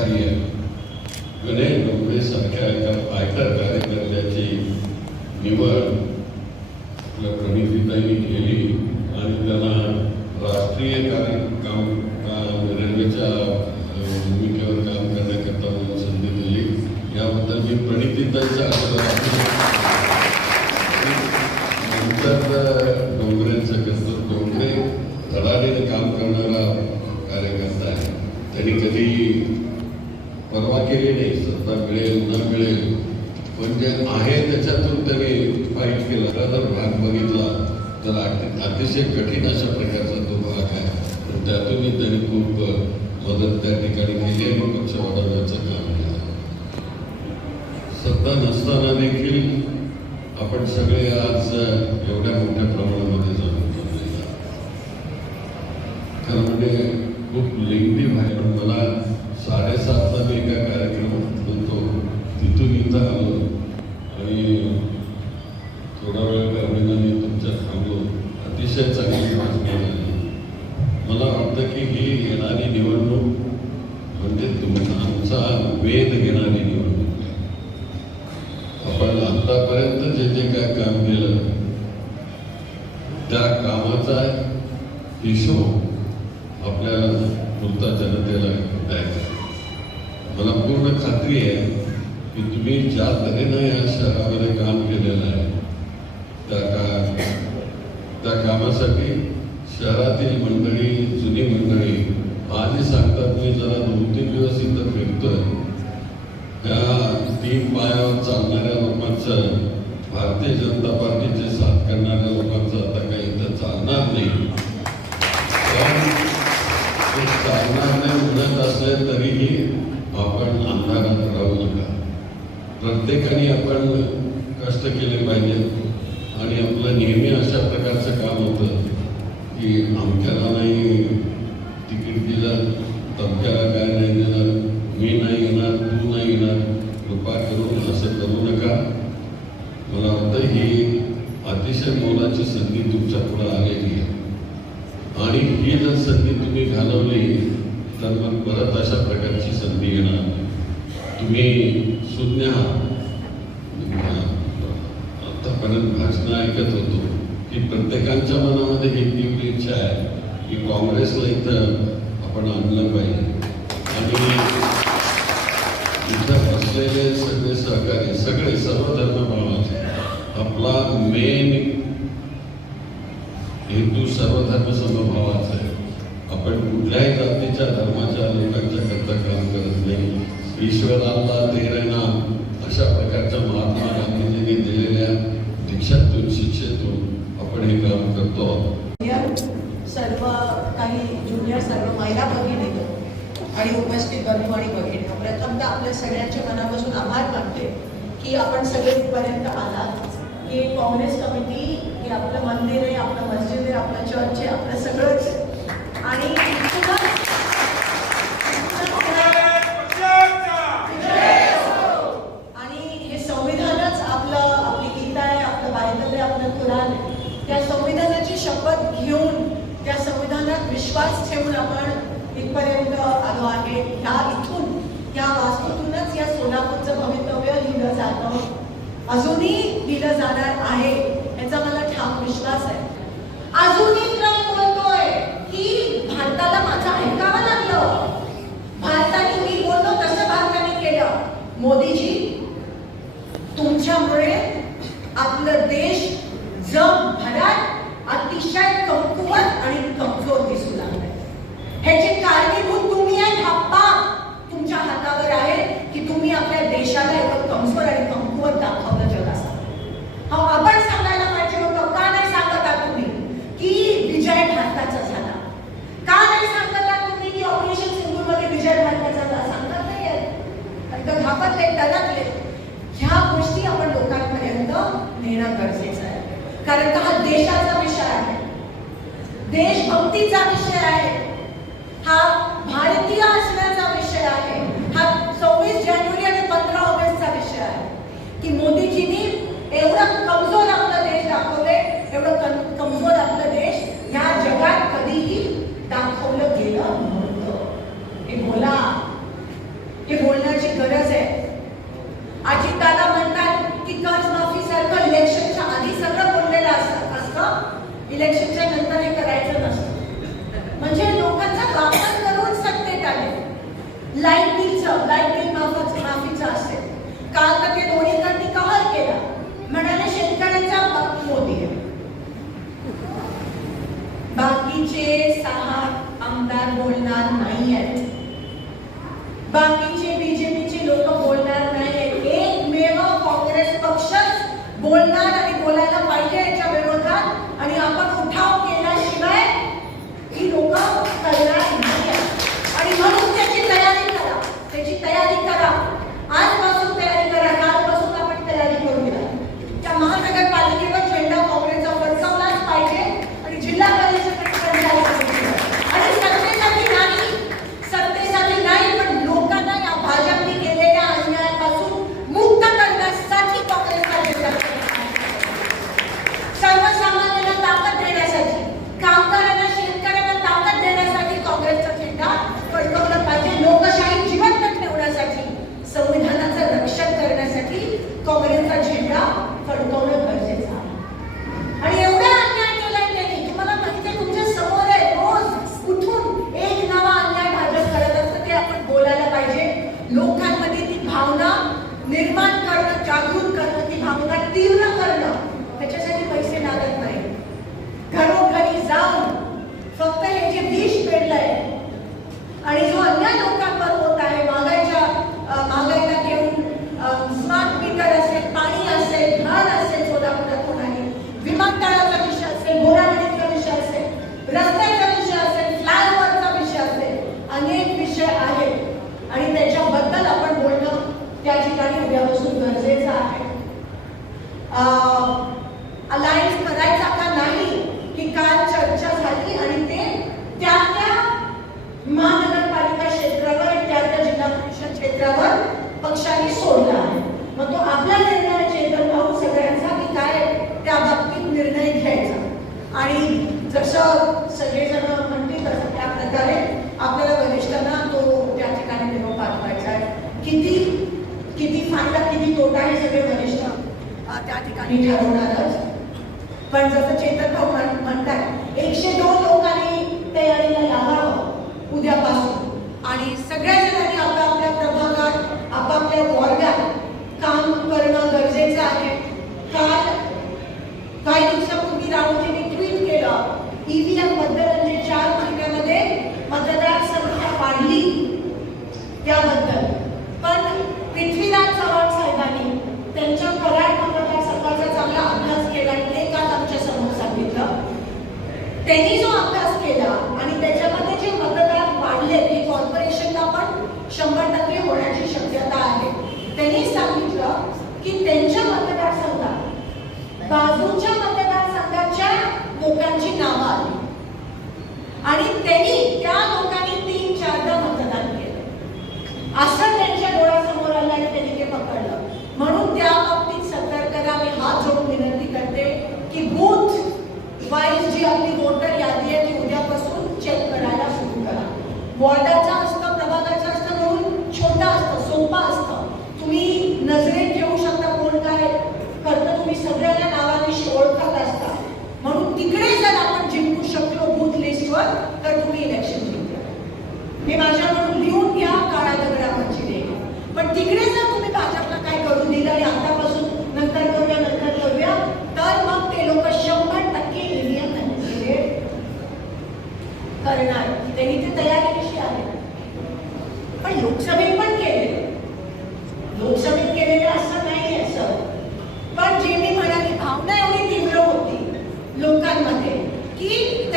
सहकार्य विनय डोंगरे सारख्या एका आयकर कार्यकर्त्याची निवड आपल्या प्रणितीताईंनी केली आणि त्यांना राष्ट्रीय कार्य काम का- रेल्वेच्या अ, भूमिकेवर काम करण्याकरता मला संधी दिली याबद्दल मी प्रणितीताईचा आभार नंतर डोंगरेंचं करतो डोंगरे धडाडीने काम करणारा कार्यकर्ता आहे त्यांनी कधी परवा केली नाही सत्ता मिळेल न मिळेल. पण जे आहे त्याच्यातून त्यांनी फाईट केलं. खरं तर भाग बघितला. तर अतिशय कठीण अशा प्रकारचा तो भाग आहे. तर त्यातूनही त्यांनी खूप मदत त्या ठिकाणी केली आणि पक्ष वाढवण्याचं काम केलं सत्ता नसताना देखील आपण सगळे आज एवढ्या मोठ्या प्रमाणामध्ये जाणून घेतलेला खरं म्हणजे खूप लेंदी बाहेर मला साडेसातला मी एका कार्यक्रमात बोलतो तिथून आलो आणि थोडा वेळ अभिनंदनी तुमच्या थांबलो अतिशय चांगली भाषणं झाली मला वाटतं की ही येणारी निवडणूक म्हणजे तुमचा आमचा वेध घेणारी निवडणूक. आहे आपण आतापर्यंत जे जे काय काम केलं त्या कामाचा हिशोब आपल्या मुलता जनतेला द्यायचा. मला पूर्ण खात्री आहे. की तुम्ही ज्या तऱ्हेनं या शहरामध्ये काम केलेलं आहे त्या का त्या कामासाठी शहरातील मंडळी जुनी मंडळी आधी सांगतात मी जरा दोन तीन दिवस इथं फिरतोय. त्या तीन पायावर चालणाऱ्या लोकांचं भारतीय जनता पार्टीचे साथ करणाऱ्या लोकांचं आता काही इथं चालणार नाही. पण ते चालणार नाही म्हणत असले तरीही आपण अंधारात प्रत्येकाने आपण कष्ट केले पाहिजेत आणि आपलं नेहमी अशा प्रकारचं काम होतं की आमच्याला नाही तिकीट दिलं तबक्याला काय नाही देणार मी नाही येणार तू नाही येणार कृपा करून असं करू नका. मला वाटतं ही अतिशय मोलाची संधी तुमच्यापुढे आलेली आहे. आणि ही जर संधी तुम्ही घालवली तर मग परत अशा प्रकारची संधी येणार. तुम्ही सुज्ञ आतापर्यंत भाषणं ऐकत होतो की प्रत्येकाच्या मनामध्ये एक निवडी इच्छा आहे की काँग्रेसला इथं आपण आणलं पाहिजे. आणि इथं असलेले सगळे सहकारी सगळे सर्व धर्मभावाचे आपला मेन हेतू सर्व धर्म समभावाचा आहे. आपण कुठल्याही जातीच्या धर्माच्या लोकांच्या करता काम करत नाही. ईश्वर अल्लाह तेरे नाम अशा प्रकारच्या महात्मा गांधीजींनी दिलेल्या दीक्षातून शिक्षेतून आपण हे काम करतो सर्व काही ज्युनियर सर्व महिला भगिनी आणि उपस्थित बंधू आणि भगिनी प्रथमतः आपल्या सगळ्यांच्या मनापासून आभार मानते की आपण सगळे इथपर्यंत आलात की काँग्रेस कमिटी हे आपलं मंदिर आहे आपलं मस्जिद आहे आपलं चर्च आहे आपलं सगळंच आणि need घाबरले टणकले ह्या गोष्टी आपण लोकांपर्यंत नेणं गरजेचं आहे. कारण का? हा देशाचा विषय आहे. देशभक्तीचा विषय आहे. हा भारतीय लाइट बिलचं लाइट बिल माफच माफीचं असेल काल तर ते दोन्हींनी कहर केला. म्हणाले शेतकऱ्यांच्या हक मोदी बाकीचे सहा आमदार बोलणार नाही आहेत. बाकीचे बीजेपीचे लोक बोलणार नाही आहेत. एकमेव काँग्रेस पक्षच बोलणार आणि बोलायला पाहिजे याच्या विरोधात. आणि आपण उठाव केल्याशिवाय ही लोक अनेक विषय आहेत. आणि त्याच्याबद्दल आपण बोलणं त्या ठिकाणी उद्यापासून गरजेचं आहे. अलायन्स करायचा का नाही की काल चर्चा झाली आणि ते त्या त्या महानगरपालिका क्षेत्रावर त्या त्या जिल्हा परिषद क्षेत्रावर पक्षांनी सोडला आहे. मग तो आपला निर्णय चेतन भाऊ सगळ्यांचा की काय त्या बाबतीत निर्णय घ्यायचा. आणि जसं सगळेजण म्हणतील तसं त्या प्रकारे सगळे वरिष्ठ त्या ठिकाणी ठरवणारच. पण जसं चेतन भाऊ म्हणताय एकशे त्यांनी जो अभ्यास केला आणि त्याच्यामध्ये जे मतदार वाढले ते कॉर्पोरेशनला पण शंभर टक्के होण्याची शक्यता आहे. त्यांनी सांगितलं की त्यांच्या मतदारसंघात बाजूच्या मतदारसंघाच्या लोकांची नावं आली. आणि त्यांनी त्या लोकांनी तीन चारदा मतदान केलं. असं 我的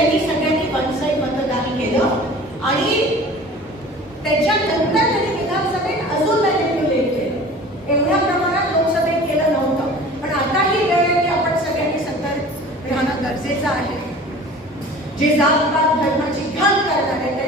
त्यांनी सगळ्यांनी वन मतं मतदान केलं. आणि त्याच्यानंतर त्यांनी विधानसभेत अजून त्यांनी केलं. एवढ्या प्रमाणात लोकसभेत केलं नव्हतं. पण आता ही वेळ आहे की आपण सगळ्यांनी सतर्क राहणं गरजेचं आहे. जे जातपात धर्माची घाल करणार आहेत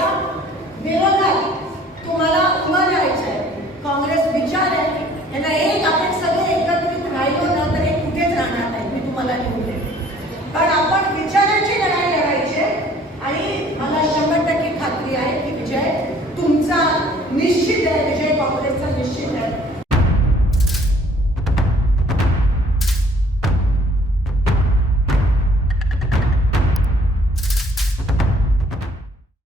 पसरले विरोधात तुम्हाला उभं राहायचं आहे काँग्रेस विचार आहे